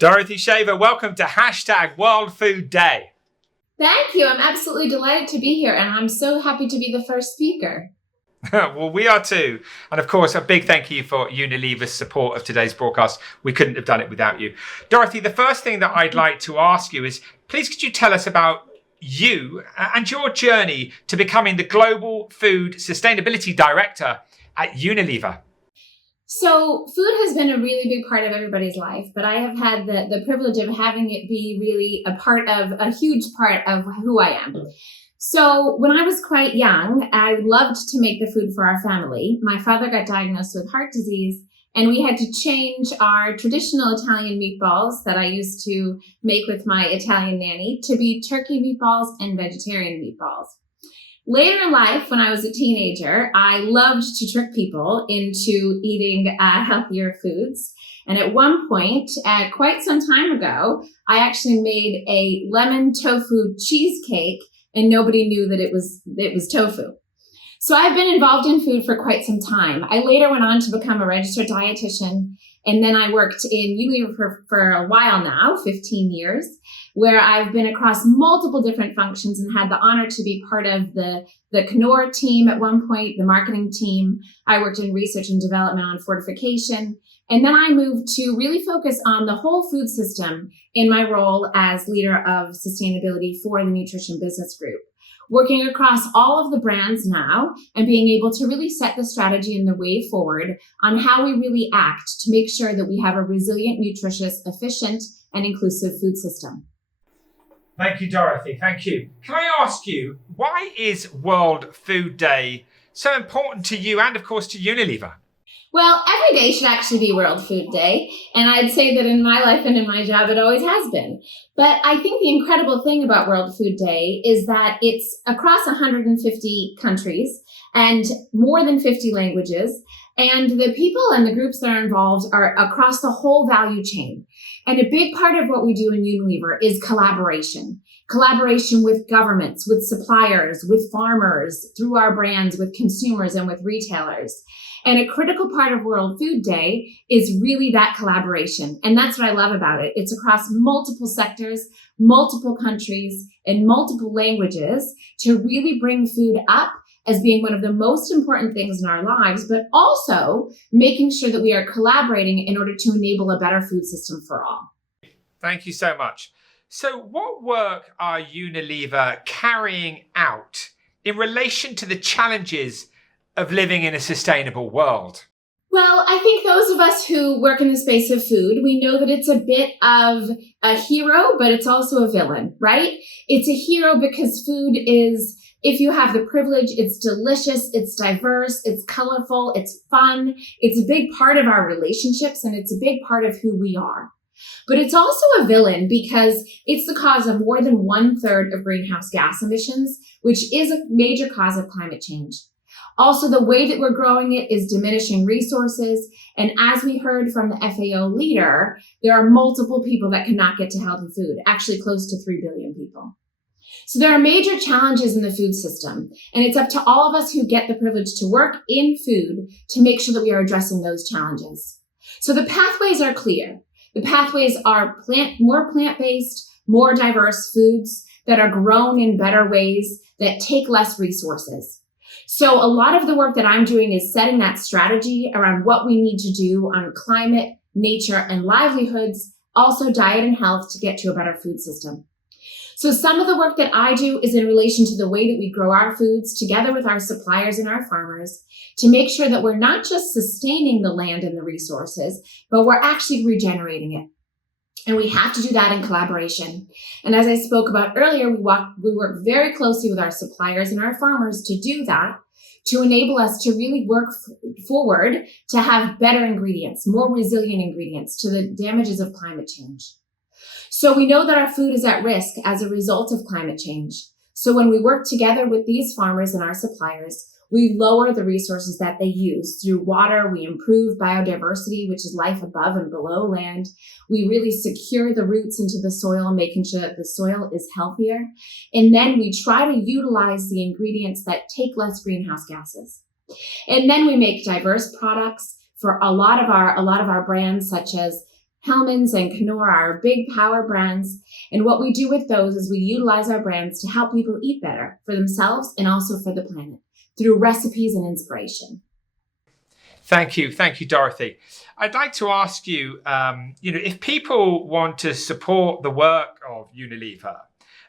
Dorothy Shaver, welcome to World Food Day. Thank you. I'm absolutely delighted to be here, and I'm so happy to be the first speaker. Well, we are too. And of course, a big thank you for Unilever's support of today's broadcast. We couldn't have done it without you. Dorothy, the first thing that I'd like to ask you is, please could you tell us about you and your journey to becoming the Global Food Sustainability Director at Unilever? So food has been a really big part of everybody's life, but I have had the privilege of having it be really a huge part of who I am. So when I was quite young, I loved to make the food for our family. My father got diagnosed with heart disease, and we had to change our traditional Italian meatballs that I used to make with my Italian nanny to be turkey meatballs and vegetarian meatballs. Later in life, when I was a teenager, I loved to trick people into eating healthier foods. And at one point, quite some time ago, I actually made a lemon tofu cheesecake, and nobody knew that it was tofu. So I've been involved in food for quite some time. I later went on to become a registered dietitian, and then I worked in Unilever for a while now, 15 years, where I've been across multiple different functions and had the honor to be part of the Knorr team at one point, the marketing team. I worked in research and development on fortification. And then I moved to really focus on the whole food system in my role as leader of sustainability for the Nutrition Business Group, working across all of the brands now and being able to really set the strategy and the way forward on how we really act to make sure that we have a resilient, nutritious, efficient, and inclusive food system. Thank you, Dorothy. Thank you. Can I ask you, why is World Food Day so important to you and, of course, to Unilever? Well, every day should actually be World Food Day, and I'd say that in my life and in my job, it always has been. But I think the incredible thing about World Food Day is that it's across 150 countries and more than 50 languages, and the people and the groups that are involved are across the whole value chain. And a big part of what we do in Unilever is collaboration with governments, with suppliers, with farmers, through our brands, with consumers, and with retailers. And a critical part of World Food Day is really that collaboration. And that's what I love about it. It's across multiple sectors, multiple countries, and multiple languages to really bring food up as being one of the most important things in our lives, but also making sure that we are collaborating in order to enable a better food system for all. Thank you so much. So what work are Unilever carrying out in relation to the challenges of living in a sustainable world? Well, I think those of us who work in the space of food, we know that it's a bit of a hero, but it's also a villain, right? It's a hero because food is, if you have the privilege, it's delicious, it's diverse, it's colorful, it's fun. It's a big part of our relationships, and it's a big part of who we are. But it's also a villain because it's the cause of more than 1/3 of greenhouse gas emissions, which is a major cause of climate change. Also, the way that we're growing it is diminishing resources. And as we heard from the FAO leader, there are multiple people that cannot get to healthy food, actually close to 3 billion people. So there are major challenges in the food system, and it's up to all of us who get the privilege to work in food to make sure that we are addressing those challenges. So the pathways are clear. The pathways are more plant-based, more diverse foods that are grown in better ways that take less resources. So a lot of the work that I'm doing is setting that strategy around what we need to do on climate, nature, and livelihoods, also diet and health to get to a better food system. So some of the work that I do is in relation to the way that we grow our foods together with our suppliers and our farmers to make sure that we're not just sustaining the land and the resources, but we're actually regenerating it. And we have to do that in collaboration. And as I spoke about earlier, we work very closely with our suppliers and our farmers to do that, to enable us to really work forward to have better ingredients, more resilient ingredients to the damages of climate change. So we know that our food is at risk as a result of climate change. So when we work together with these farmers and our suppliers, we lower the resources that they use. Through water, we improve biodiversity, which is life above and below land. We really secure the roots into the soil, making sure that the soil is healthier. And then we try to utilize the ingredients that take less greenhouse gases. And then we make diverse products for a lot of our brands, such as Hellmann's and Knorr are our big power brands. And what we do with those is we utilize our brands to help people eat better for themselves and also for the planet through recipes and inspiration. Thank you, Dorothy. I'd like to ask you, if people want to support the work of Unilever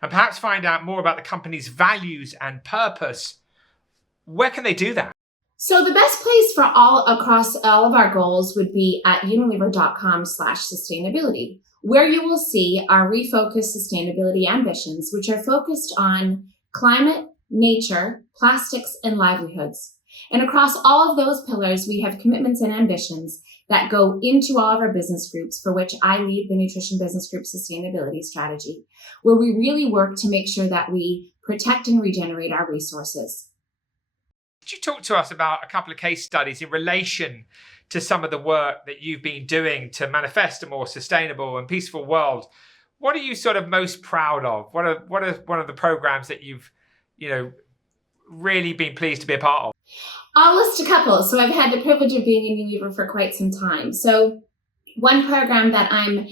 and perhaps find out more about the company's values and purpose, where can they do that? So the best place for across all of our goals would be at unilever.com/sustainability, where you will see our refocused sustainability ambitions, which are focused on climate, nature, plastics, and livelihoods. And across all of those pillars, we have commitments and ambitions that go into all of our business groups, for which I lead the Nutrition Business Group Sustainability Strategy, where we really work to make sure that we protect and regenerate our resources. Could you talk to us about a couple of case studies in relation to some of the work that you've been doing to manifest a more sustainable and peaceful world? What are you sort of most proud of? What are one of the programs that you've, really been pleased to be a part of? I'll list a couple. So I've had the privilege of being in Unilever for quite some time. So one program that I'm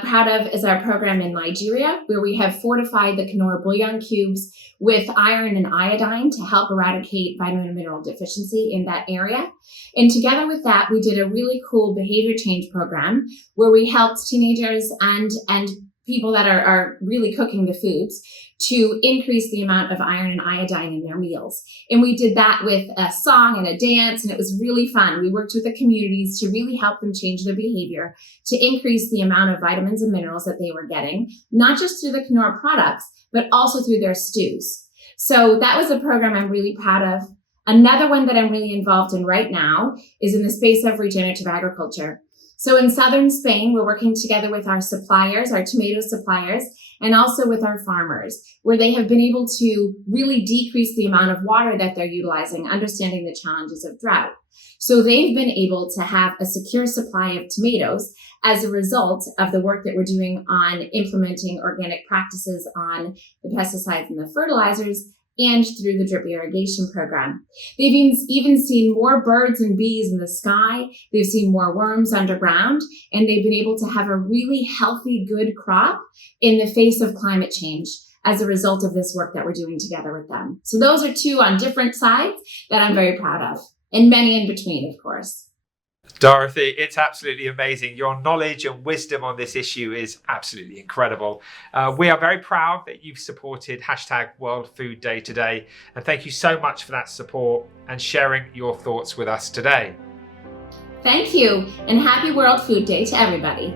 proud of is our program in Nigeria, where we have fortified the Knorr bouillon cubes with iron and iodine to help eradicate vitamin and mineral deficiency in that area. And together with that, we did a really cool behavior change program where we helped teenagers and people that are really cooking the foods to increase the amount of iron and iodine in their meals. And we did that with a song and a dance, and it was really fun. We worked with the communities to really help them change their behavior to increase the amount of vitamins and minerals that they were getting, not just through the Knorr products, but also through their stews. So that was a program I'm really proud of. Another one that I'm really involved in right now is in the space of regenerative agriculture. So in southern Spain, we're working together with our suppliers, our tomato suppliers, and also with our farmers, where they have been able to really decrease the amount of water that they're utilizing, understanding the challenges of drought. So they've been able to have a secure supply of tomatoes as a result of the work that we're doing on implementing organic practices on the pesticides and the fertilizers, and through the drip irrigation program. They've even seen more birds and bees in the sky. They've seen more worms underground, and they've been able to have a really healthy, good crop in the face of climate change as a result of this work that we're doing together with them. So those are two on different sides that I'm very proud of, and many in between, of course. Dorothy, it's absolutely amazing. Your knowledge and wisdom on this issue is absolutely incredible. We are very proud that you've supported #World Food Day today. And thank you so much for that support and sharing your thoughts with us today. Thank you, and happy World Food Day to everybody.